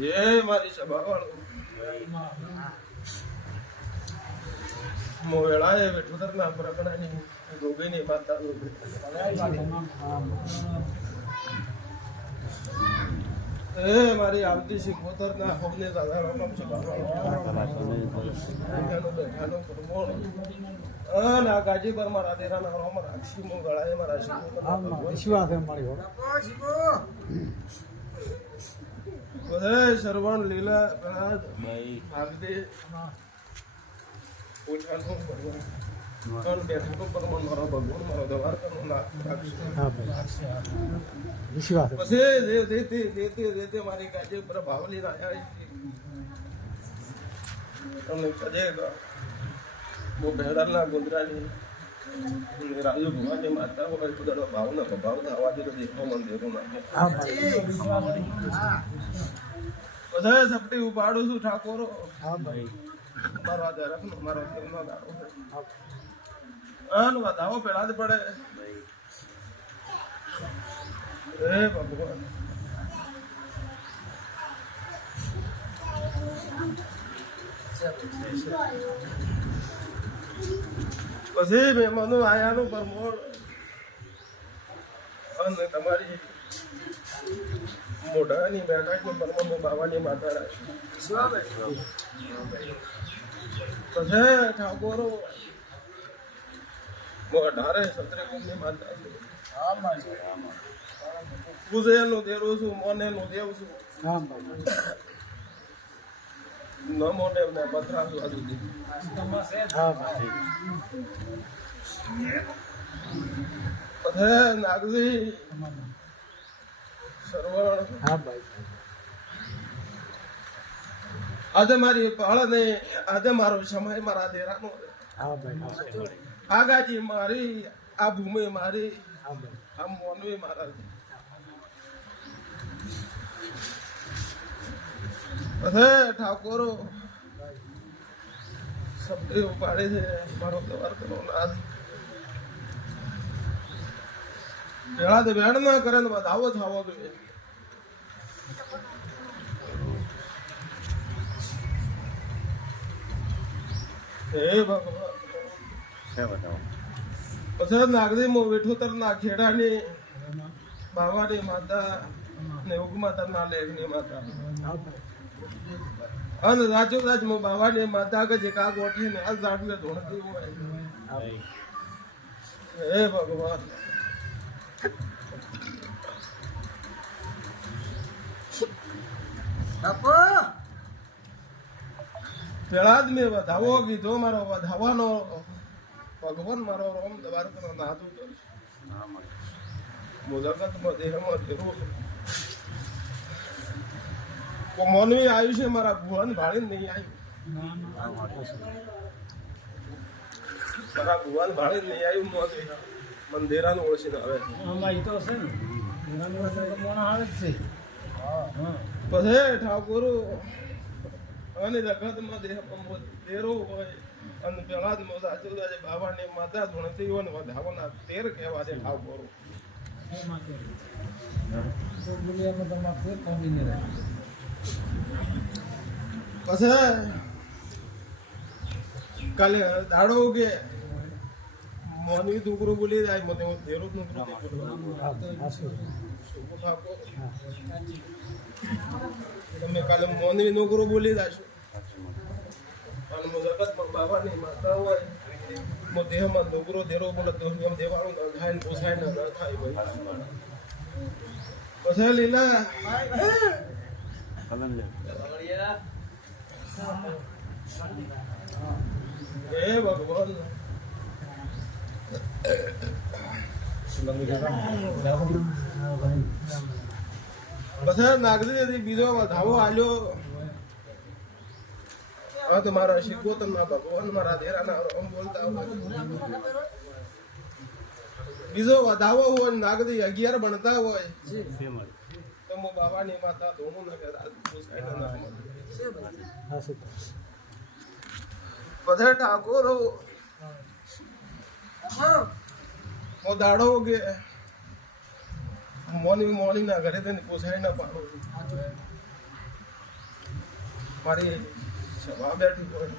ये मारी सभा वालों मोवेला है बेटू तर ना प्रकरण नहीं रोगे नहीं माता ए मारी आवती सिकोतर ना होने दादा राम सभा ना गाजी पर मारा देरा ना राम राक्षी मो गळाए मारा विश्वास है मारी हो बधे श्रवण लीला प्रणाद आगते उठानो भगवान और बैठो तो परमन मारो भगवान मारो दवार करो ना हां भाई विश्वास है बसे देते मारी गाजे पर भावली ना आया हमने कजेगा वो बेहरला गुंदरानी राजू भगवान ने माता को खुदा भाव ना भाव धावा दे तो देखो मंदिर ना हां भाई बसे सबटी उपाड़ो सु ठाकोर हां भाई मारा दे रखनो मारा केनो दारो अन बताओ पेड़ा दे पड़े ए भगवान પછી મહેમાનો આયાનો પરમોળ અને તમારી મોઢાની બેઠક પરમો બાવાની માતા રાખી પછી ઠાકોરો મોઢારે સત્રે કોમની માતા પૂજેનું દેરું છું મોનેનું દેવ છું ન મોને ને પથરા આજુ દીધી हां भाई પછી નાગજી સરવણ हां भाई આજે મારી પાળ ને આજે મારો સમય મારા દેરાનો हां भाई આગાજી મારી આ ભૂમિ મારી हां भाई આ મોનવી મારા પછી ઠાકોરો सबके उपाड़े से मारो दवार करो नाथ बेड़ा दे बेड़ ना करे तो बताओ थावो तो हे भगवान क्या बताओ પછી નાગદી મો બેઠો તર ના ખેડાની બાવાની માતા ને ઉગમાતા ના લેખની માતા हां भाई अन राजो राज मो बाबा ने माता के जे का गोठी ने आज जाट में ढूंढती हुए हे भगवान पेड़ाद में वधावो कीधो मारो वधावानो भगवान मारो रोम दवार करो नादू कर मुजगत में देह में देरो को मोनवी आयुष्य मारा भुवन भाड़ी नहीं आई मारा भुवन भाड़ी नहीं आई मोने मंदिरा नो ओळखी ना આવે भाई तो છે ને એનાનો તો મોના આવે છે હા પછી ઠાકોરો અને જગત માં દેહ તેરો હોય અને પેલાદ માં સાચું છે બાબા ને માતા ધણતી હોય ને વધાવના 13 કહેવા દે ઠાકોરો એ માતે તો દુનિયામાં તો માતે કોમી નહીં રહે પછી કાલે દાડો કે મોની દુકરો બોલી જાય મને તેરો નું તમે કાલે મોની નોકરો બોલી જાશો અને જગત પર બાબા ની માતા હોય મો દેહમાં નોકરો દેરો બોલે તો એમ દેવાળું ન થાય ને પોસાય ન થાય ભાઈ પછી લીલા कलन ले हे भगवान પછી નાગરી બીજો વધાવો આલ્યો હા તો મારા શિકોતર ના ભગવાન મારા દેરા ના ઓમ બોલતા બીજો વધાવો હોય નાગરી 11 બનતા હોય તો મો બાવાની માતા ધોનું ન કે રાત પૂછાય ના હા છે બધે ઠાકોરો મો દાડો કે મોની ના ઘરે તેને પૂછાય ના પાડો મારી સભા બેઠી હોય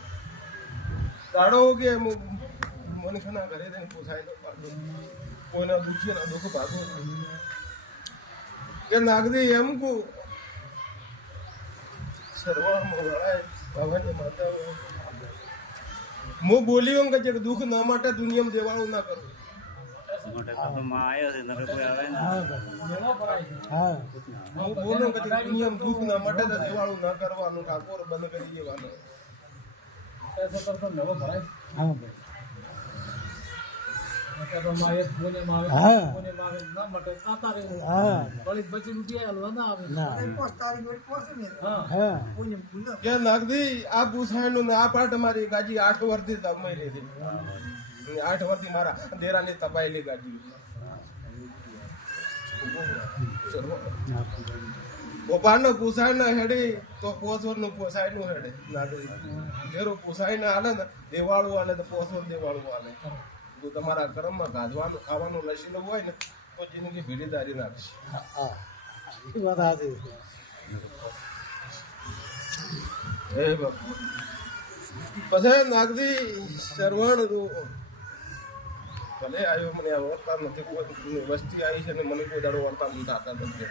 તાળો કે મનુષ્યના ઘરે જઈને પૂછાય કોઈના દુઃખી દુઃખ ભાગો કે નાગદી એમ કો સર્વમાં વળાય ભવાની માતા હું બોલ્યો કે જે દુઃખ ના માટે દુનિયામાં દેવાળું ના કરવું હું બોલું કે દુનિયામાં દુઃખ ના માટે દેવાળું ના કરવાનું ઠાકોર બંધ કરી દેવાનું કે નાગદી આ પૂછાય નું આ પાટ મારી ગાજી 8 વર્ષથી તપાયેલી હતી 8 વર્ષથી મારા દેરાની તપાયેલી ગાજી ગોપાળનો પૂછાય ને હેડી તો 5 વર્ષનું પૂછાય નું હેડે નાગદી દેરો પૂછાય ને હાલે ને દેવાળું હાલે તો 5 વર્ષ દેવાળું હાલે તો તમારા કર્મમાં ગાધવાનું ખાવાનું લસીનું હોય ને તો જિંદગી ભીડીદારી નાખશે હે બાપુ પછી નાગદી સરવણ ભલે આવ્યો મને આ વર્તા નથી કોઈ વસ્તી આવી છે ને મને કોઈ દાડો વર્તા થતા નથી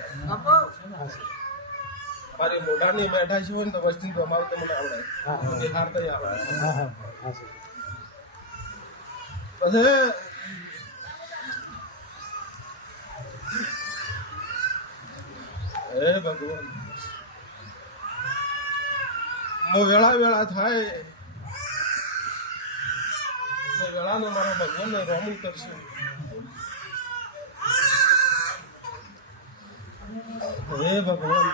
મારી મોઢાની બેઠા છે ને તો વસ્તી તો અમારે તો મને આવડે હાર તો આવડે પછી હે ભગવાન વેળા થાય વેળાને મારા ભગવાનને રોમું કરશું હે ભગવાન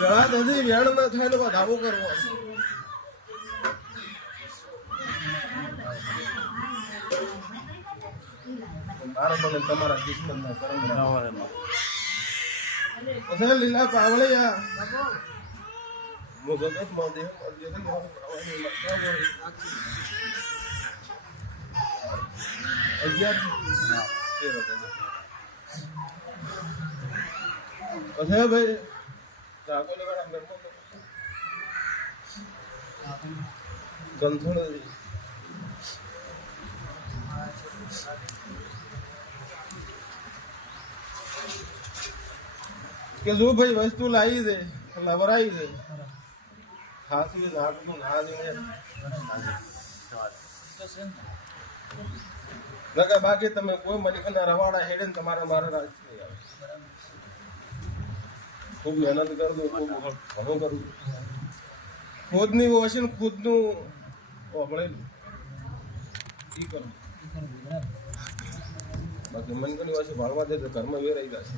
વેળા નથી વેણ ના થાય ને ધાવો કરવો મારા મને તમારા કિસ્મત ના કરમ પછી લીલા પાવળિયા જગત માં દેહ ભાઈ જાગોલી વાળા ગંથણ કે જો ભાઈ વસ્તુ લાવી દે લવરાઈ દે ખાસું નાખતું ના દે બાકી તમે કોઈ મલિકના રવાડા હેડે ને તમારા મારા રાજ ખૂબ મહેનત કરજો ખૂબ ઘણું કરવું ખુદની વોશિન ખુદનું ઓગળેલું એ કરવું બાકી મનકની વાસી ભાળવા દે તો ઘરમાં વેરાઈ જશે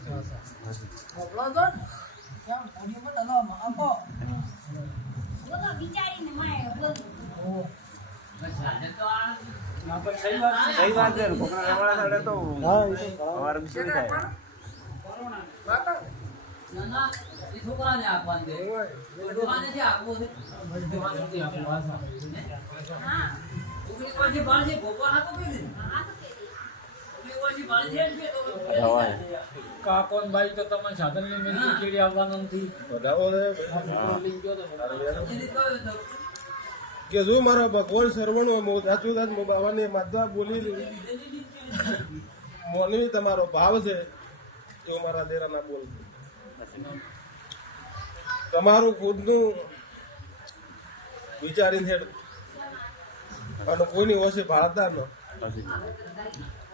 સહી વાત છે કોકના રવાડા સાડે તો સવાર બિશે થાય ના એ છોકરાને આપવાનું દે છોકરાને જે આપવો છે હા ઉગલી કોઈ બાળજે ભોગવા ના તો કે દે હા તો કે ઉગલી કોઈ બાળજે છે તો કાકોન ભાઈ તો તમને સાધન ની મેલી કેડી આવવાનું નથી બધાઓ રે લઈ ગયો તો કે જો મારા ભગવાન સરવણો મો સાચું સાચ મો બાવાને માધવા બોલી મોનવી તમારો ભાવ છે એવું મારા દેરાના બોલ તમારું ખુદનું વિચારીને હેડ અને કોઈની ઓછી ભાળતા ન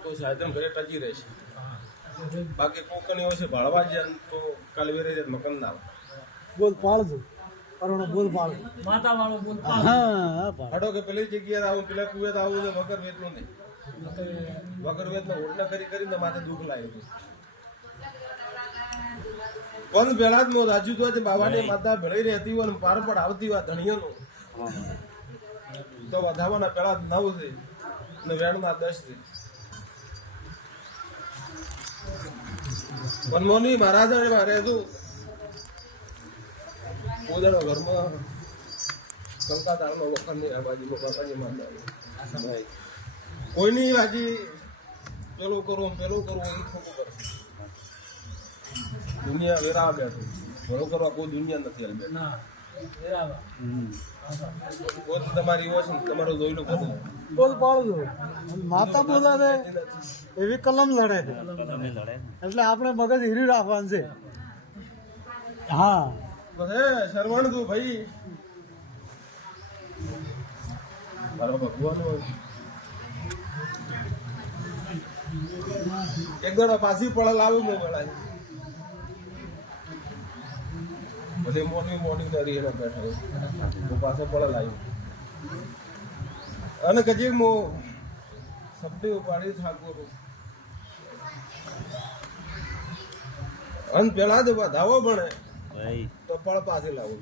તો સાધન ઘરે ટકી રહેશે બાકી કોકની ઓછી ભાળવા જાય તો કાલે વેરે મકાન ના બોલ પાડજો કરોડો બોલ પાડજો માતા વાળો બોલ હડો કે પેલી જગ્યાએ આવું પેલા કુવેત આવું ને વગર વેતનું નહીં વગર વેતનો ઓટલા કરીને માથે દુઃખ લાગ્યું પણ પેલા જ મો રાજુ તો બાવાની માતા ભળી રહેતી હોય પાર પર આવતી હોય ધણીઓનું તો વધાવાના પેલા 9 છે ને વેણના 10 છે પણ મોની મહારાજ મારે તું પોતાના ઘરમાં કંકાતાળનો વખતની આ બાજુમાં બાપાની માતા કોઈની બાજી પેલું કરવું એ ખોટું કરશે દુનિયા વેરા બેઠું ભરો કરવા કોઈ દુનિયા નથી હાલ બેઠું ના બરાબર કોઈ તમારી હોય છે ને તમારું જોયેલું બધું બોલ પાડજો માતા બોલે છે એવી કલમ લડે છે એટલે આપણે મગજ હીરી રાખવાનું છે હા બસ હે શરવણ તું ભાઈ મારો ભગવાન હોય એક દડો પાછી પડે લાવું હું ગળાય બધી મોર્નિંગ નરી એને બેઠો હું પાછો પડે લાવ્યો અને કજી હું સબ્ડી ઉપાડી ઠાકોર અન પેલા જ વધાવો ભણે તો પળ પાછી લાવું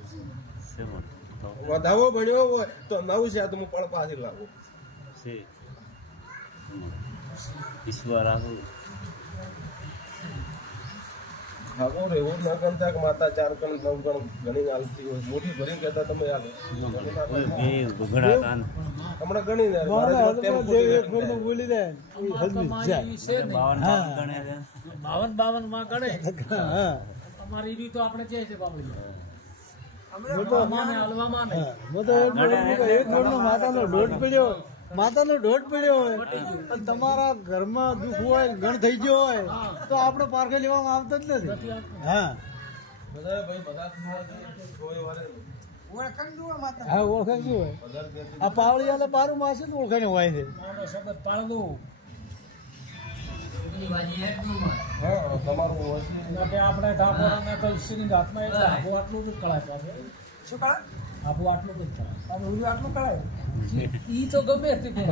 વધાવો ભણ્યો હોય તો નવ છે તો હું પળ પાછી લાવું ઈશ્વર આવું ઠાકોર એવું ન ગણતા કે માતા 4 ગણ 9 ગણ ગણી આલતી હોય મોટી ભરી કહેતા તમે આલો હમણાં ગણી ને મારે તેમ બોલી દે બાવન માં ગણે અમારી રીત તો આપણે કે છે બાબડી માતાનો દોઢ પડ્યો હોય અને તમારા ઘરમાં દુઃખ હોય ગણ થઈ ગયો હોય તો આપણે પારખે લેવામાં આવતા જ નથી હા બધા ભાઈ બધા કોઈ વારે ઓળખાણ શું હોય આ પાવળિયા બારું માસે તો ઓળખાણ હોય છે શબ્દ પાળવું હા તમારું હોય છે આપણે ઠાકોરને તો ઈશ્વરની હાથમાં એટલે આબુ આટલું જ કળાય પાછું શું કળા આબુ આટલું જ કળાય આટલું કળાય ઈ તો ગમે તે પણ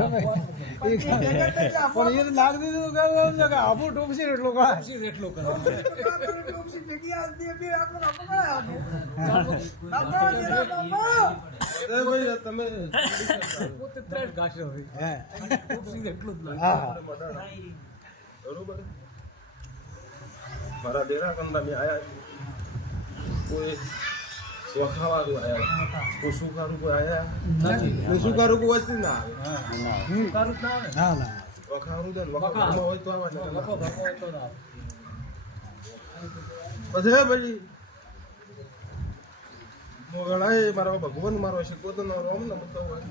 એ નાખ દીધું કે આબુ ટોપસી એટલું કળાય એટલું કરે ભાઈ તમે પોતે ત્રણ ઘાસો હે એટલું જ લાગે હા બરોબર મારા દેરા કંડા મેં આયા કોઈ વખાવાળું આયા કોઈ સુખારું કોઈ આયા કોઈ સુખારું કોઈ વસ્તુ ના આવે કારું જ ના આવે ના ના વખારું દે વખારમાં હોય તો આવવા લખો ભગવો હોય તો ના આવે. પછી હે ભાઈ મોગળાએ મારો ભગવાન મારો શીખવતો નો રોમ ને મતો હોય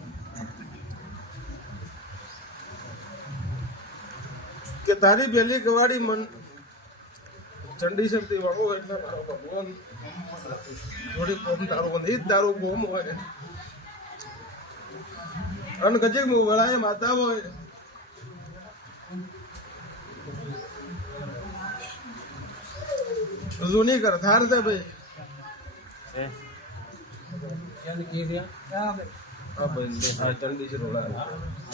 કે તારી પહેલી ગવાડી મન ચંડી શક્તિ વાળો હોય એટલે મારો ભગવાન થોડી કોમ તારું બંધ જ તારું કોમ હોય અને કચેક મોગળાએ માતા હોય જૂની કર થાર છે ભાઈ ક્યાં કે રહ્યા હા ભાઈ આ ચંડી છે રોડા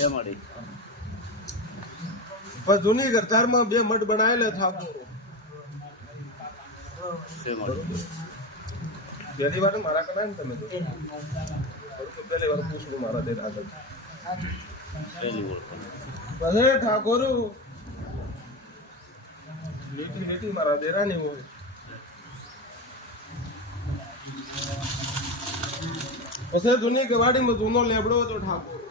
એ મળી પણ જૂની કરતારમાં 2 મઠ બનાવેલા ઠાકોર એ મળી પહેલી વાર મારા કના ને તમે તો પહેલી વાર પૂછવું મારા દેર આગળ પહેલી ઓળખ પછી ઠાકોર લીટી લીટી મારા દેરાની હોય પછી જૂની ગવાડીમાં જૂનો લેબડો હતો ઠાકોર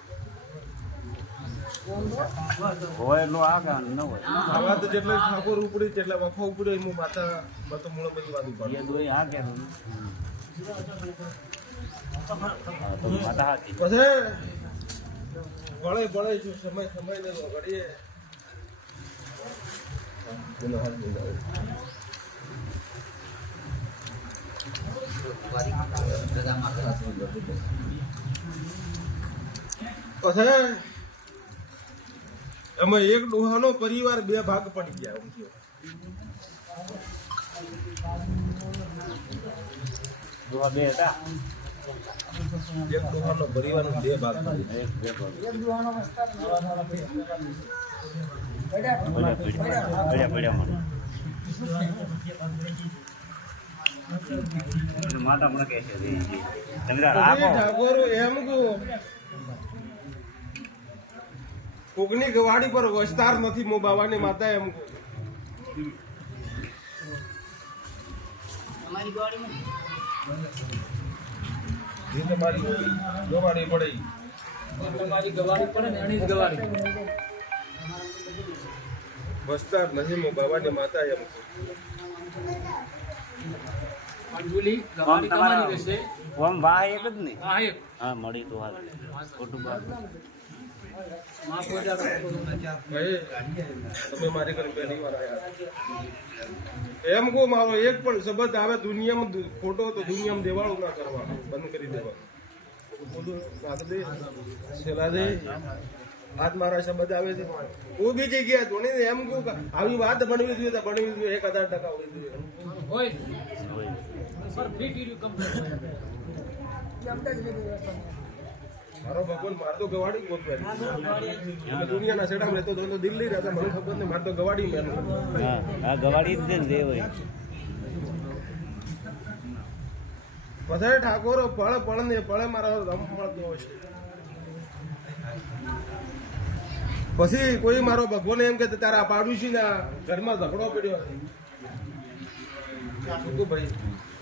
હોય એટલું આગળ ન હોય આવા તો જેટલે ઠાકોર ઉપડી તેટલે વખો ઉપડી હું માતા મતો મૂળ બધી વાત એ ઉપાડી દોય આગળ તો માતા હતી પછી વળે વળે છું સમય ને ઘડીએ બોલો હાલ બોલાવે પછી એમાં એક ડોહાનો પરિવાર 2 ભાગ પડી ગયા એમ થયો. દોહા બે હતા એક ડોહાનો પરિવાર 2 ભાગ પડી ગયા. એક બે બોલ માતા મને કહે છે તમે પછી ઠાકોર એમ કોકની ગવાડી પર વસ્તાર નથી મો બાવાની માતા એમ તમારી ગવાડી પડી તમારી ગવાડી પડે ને એની જ ગવાડી વસ્તાર નથી મો બાવાની માતા એમ બોલી ગવાડી તમારી રહેશે ઓમ વાહ એક જ નહીં આ એક હા મળી તો હાલ ખોટું બાદ માં પૂજા કરો ભાઈ તમે મારી ઘરે પહેલી વાર આવ્યા એમ કહો મારો એક પણ શબ્દ આવે દુનિયામાં ખોટો તો દુનિયામાં દેવાળું ના કરવાનું બંધ કરી દેવાનું બોલું વાત દે છેલ્લા દે આજ મારા શબ્દ આવે છે કોઈ બી જગ્યાએ ધોની એમ કહું કે આવી વાત બનવી જોઈએ તો બનવી જોઈએ 1000% હોવી જોઈએ હોય પર ફીટી કમ્પ્લીટ મારો ભગવાન મારતો ગવાડી ગોત દુનિયાના સેડામાં રહેતો તો દિલ્હી રહેતા મને ખબર નહીં મારતો ગવાડી મેં હા હા ગવાડી જ દે ને દેવ પછી ઠાકોર પળ ને પળે મારા રમ મળતો હોય છે પછી કોઈ મારો ભગવાન એમ કે તારા પાડોશી ના ઘરમાં ઝઘડો પડ્યો શું ભાઈ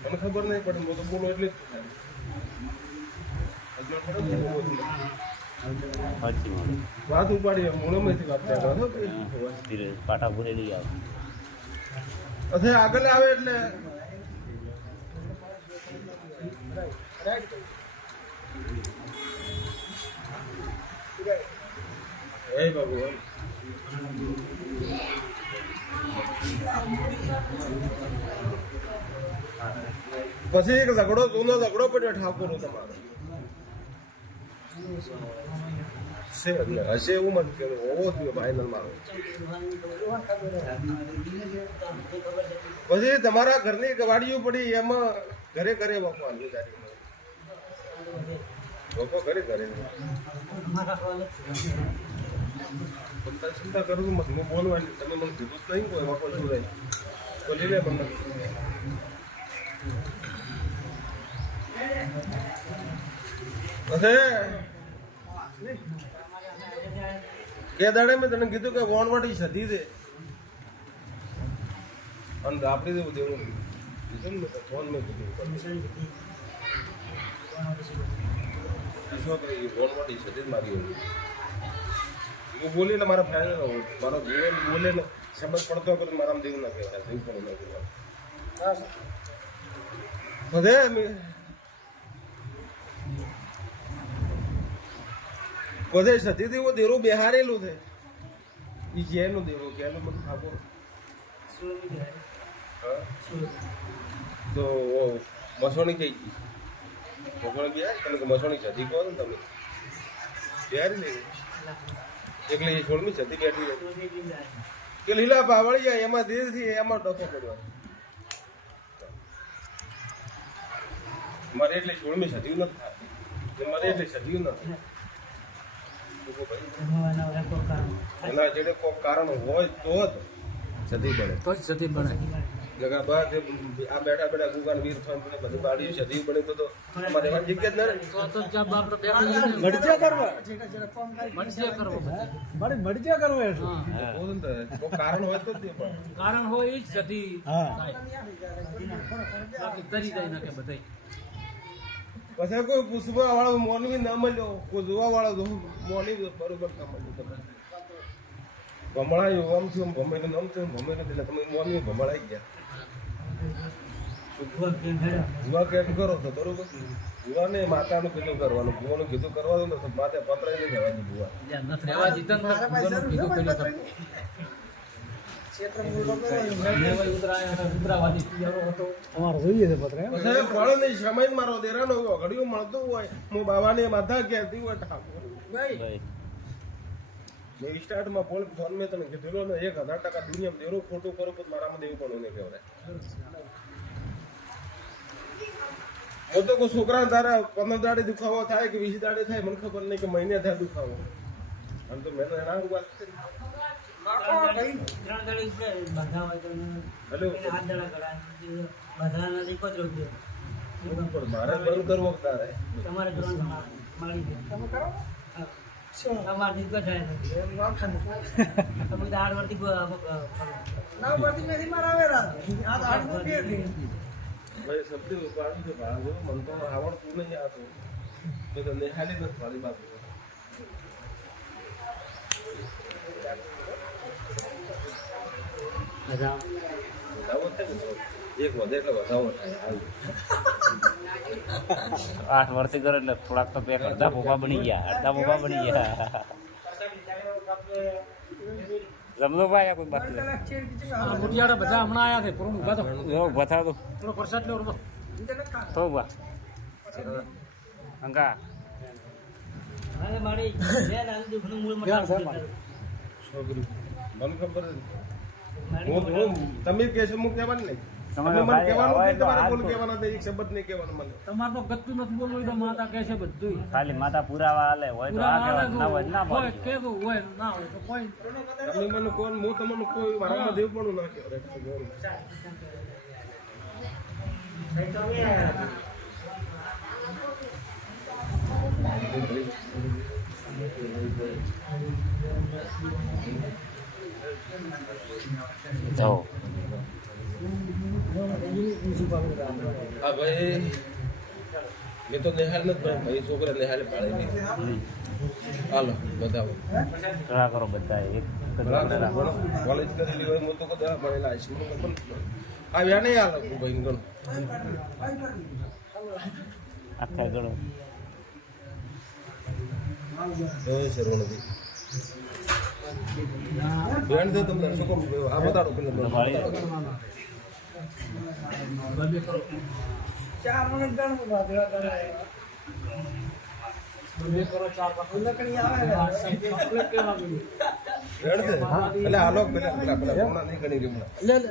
મને ખબર નહીં પડે હું તો બોલો એટલે વાત ઉપાડી મૂળમાંથી વાત કરતા પાટા ભૂરેલી આવે પછી આગળ આવે એટલે હે ભગવાન પછી એક ઝઘડો જૂનો ઝઘડો પડ્યો ઠાકોર તમારો હશે એવું મત કે હોવો જોઈએ ફાઇનલ મારો પછી તમારા ઘરની ગવાડીઓ પડી એમાં ઘરે ઘરે વખવાનું લોકો ઘરે ઘરે ચિંતા કરું મત હું બોલવાની તમે મને કીધું જ નહીં કોઈ વખો શું રહી બોલી લે મને કે દાડે મેં તને કીધું કે વોણવાટી સધી દે અને આપડી દેવું દેવું કીધું ને ફોન મેં કીધું વોણવાટી સધી જ મારી હું બોલીને મારા ફાયદો મારો જીવન બોલે ને સમજ પડતો હતો મારા દેવું ના કહેવાય દેવું પણ ના કહેવાય બધે બધે સતી દેવો દેરો બેહારેલું છે ઈ જેનું દેવો કેનું બધું ખાબો તો મસોણી કઈ ગઈ મસોણી બિહાર તમે કે મસોણી સતી કહો ને તમે બિહારી લે એટલે એ સોળમી સતી બેઠી કે લીલા બાવળી જાય એમાં ધીરે થી એમાં ડખો પડ્યો મારે એટલે સોળમી સતી નથી થાય મારે એટલે સતી નથી એના જેને કોઈ કારણ હોય તો જ સતી બને તો જ સતી બને જગા બાદ આ બેઠા બેઠા ગુગાન વીર ફોન બધું બાળી સતી બને તો અમારે એમાં જગ્યા જ ન રહે તો જ્યાં બાપ બેઠો મડજે કરવા મનસે કરવો મારે મડજે કરવો એટલે કોઈ કારણ હોય તો જ નહીં પણ કારણ હોય એ જ સતી હા બાકી કરી જાય ના કે બધાય પછી કોઈ પૂછવા વાળો મોનવી ન મળ્યો કોઈ જોવા વાળો મોની બરોબર ના મળ્યો ભમળાયું આમ થયું ભમે નામ થયું ભમે એટલે તમે મોની ભમળાઈ ગયા જુવા કેમ કરો તો બરોબર જુવા ને માતાનું કીધું કરવાનું ભુવાનું કીધું કરવાનું ને માથે પતરાઈ નહીં જવાનું ભુવા જ્યાં નથી રહેવા જીતન તો કીધું પેલું તો ઉતરાવાદી હતો અમારે જોઈએ છે પત્ર પછી ફળ નહીં સમય મારો દેરાનો ઘડીઓ મળતું હોય હું બાવાની માથા કહેતી હોય ઠાકોર મેં સ્ટાર્ટમાં ફોન મેં તને કીધેલો ને 1000% દુનિયામાં દેરો ખોટું કરો તો મારામાં દેવું પણ નહીં કહેવાય હું તો કોઈ છોકરા તારા 15 દાડે દુખાવો થાય કે 20 દાડે થાય મને ખબર નહીં કે મહિને થાય દુખાવો આમ તો મેં એના વાત કરી મારે બંધ કરવો તારે ભાઈ સબ્જી ઉપાડું છે ભાડો મને તો આવડતું નહીં આવતું તો તમને ખાલી નથી મારી બાપુ એક વધે એટલે વધાવો થાય હાલ. 8 વર્ષે કરે એટલે થોડાક તો પેક અડધા ભોપા બની ગયા. જમલો ભાઈ આ કોઈ બાકી આ મોટિયાળા બધા હમણાં આયા છે પૂરું ઉભા તો જો બતા દો થોડો પ્રસાદ લેવો તો તો બા અંકા અરે મારી બે લાલ દુખનું મૂળ ક્યાં છે મારે? છોકરી મને ખબર હું તમે કે છે હું કહેવાનું નહીં તમારે તમે મને ભાઈ કહેવાનું હોય નહીં, તો તમારે હાલ બોલ તો. કહેવાના હતા, એક શબ્દ નહીં કહેવાનો મને. તમારે તો ગતું નથી બોલવું હોય તો માતા કહે છે બધું ખાલી માતા પુરાવા આલે હોય તો આ કહેવાનું, ના હોય તો ના હોય પાડજો. કેવું હોય ના હોય તો કોઈ તમે મને કોણ હું તમને કોઈ મારામાં દેવ પણ ના કહેવાય. જો હા ભાઈ મેં તો નિહાળ નથી ભાઈ ભાઈ છોકરા નિહાળે પાડેલી. હાલો બતાવો ઘણા કરો બધા એક જ બરાબર, ઘણા. કોલેજ કરેલી હોય હું તો કદાચ ભણેલા હશે. મને ખબર નથી. આ વ્યા નહીં હાલો ભાઈ ગણો આખા ગણો શરવણથી બેન દે તમને શું કહું આ બતાડો કે ભાળી બેન દે એટલે હાલો પેલા પેલા પેલા કોણા નહીં ગણી ગમણા લે લે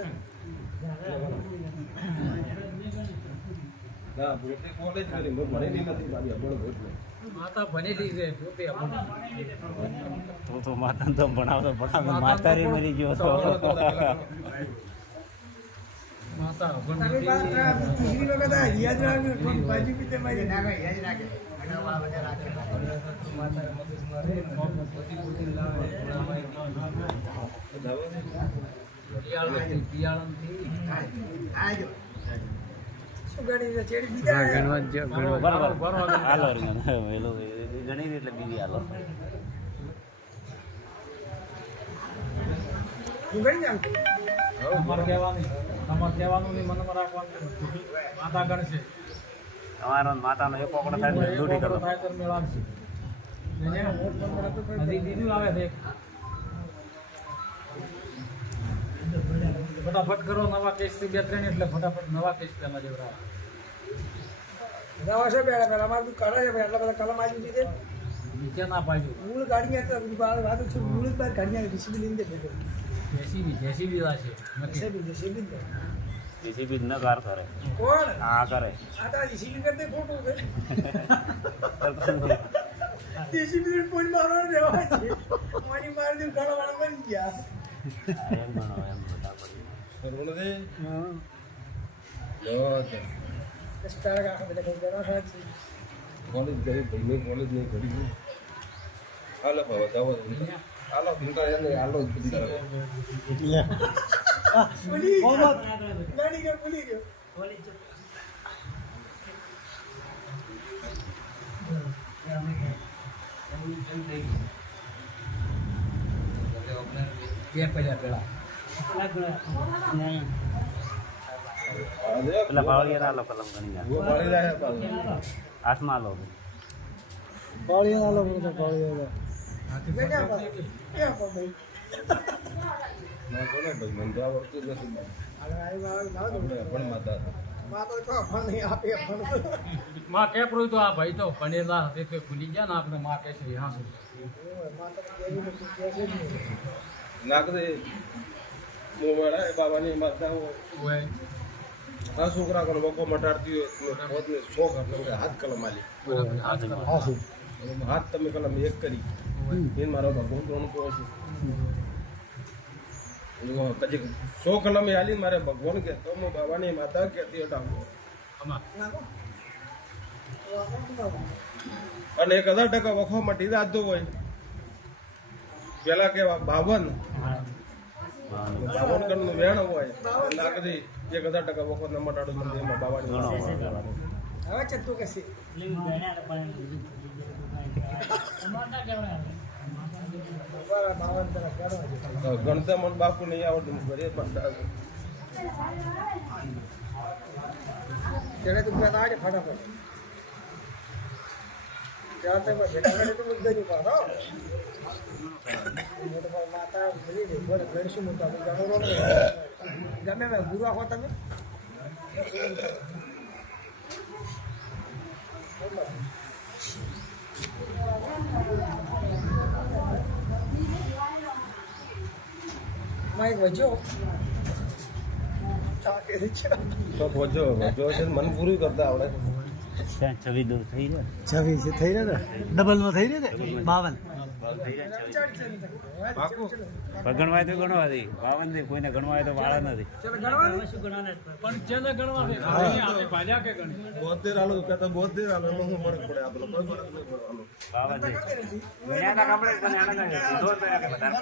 ના પોતે કોલેજ કરી હું ભણેલી નથી મારી અભણ એટલે માતા ભણેલી છે પોતે તો માતા તો ભણાવતો માતા રે મરી ગયો તો માતા ભણેલી બરાબર હાલો વેલું ગણી દે એટલે બીજી હાલો તમારે કહેવાનું નહીં મને રાખવાનું માતા ગણશે તમારો માતાનો એક ઓકડો થાય તો દૂધી કરો થાય તો મેળવશે હજી બીજું આવે છે એક. ફટાફટ કરો નવા કેસ થી 2-3 એટલે ફટાફટ નવા કેસ પેલા જેવડા નીચે ના પાડ્યું જેસીબી છે જેસીબી ન કાર કરે આ કરે એમ ભણો એમ બધા પડી શરવણથી કોલેજ ગઈ ભાઈ મેં કોલેજ નહીં કરી હાલો ભાઈ બતાવો હાલો ચિંતા એને હાલો જ બધી કરે. પેલા પેલા ભાવળિયા ના લો કલમ ગણી ના वो बड़े रहे पास હાથમાં લો પાળી ના લો તો પાળી ना बोले भाई मन जाओ तो नहीं पण माता માં કે પ્રોય તો આ ભાઈ તો ભણેલા તે તો ભૂલી ગયા ને આપણે માં કે છે હા શું नाक दे मुंह वाला है बाबा ने माता હોય आ छोकरा को बको मटाड़ती हो बहुत ने शौक अपने हाथ कलम आली બરાબર હાથમાં. હા શું हाथ તમે કલમ એક કરી इन મારો ભગવાન કોણ કહો છે કદી 100 કલમ આલી મારે ભગવાન કે તો મો બાબાની માતા કહેતી હટાવો આમાં અને 1000% વખો મટી જાતો હોય પેલા કેવા 52 કણનું વેણ હોય લાગતી 1000% વખો ન મટાડો મંદિરમાં બાબાની ગણતા મન બાપુ નહીં આવડતું ઘરે પણ ચડે તો પેલા આજે ફટાફટ ત્યાં તો ભેગા કરે તો મુદ્દા નહીં પાડો માતા ભૂલી ગઈ બોલે ઘર શું મુદ્દા ગમે મેં ગુરુ આખો તમે માઇક વજો તો ભોજો છે મન પૂરું કરતા આવડે છવી દૂર થઈ જાય 26 થઈ રહ્યા ડબલમાં થઈ રહ્યા 52 પાકું ગણવાય તો ગણવા દે 52 થી કોઈને ગણવાય તો વાળા નથી પણ જેને ગણવા દે આપણે ભાજા કે ગણી 72 આલો કહેતા 72 આલો એમાં શું ફરક પડે આપણો કોઈ ફરક નહીં પડવાનો 52 દુનિયાના કપડે તો નાના નાના ધોર પહેરા કે બધા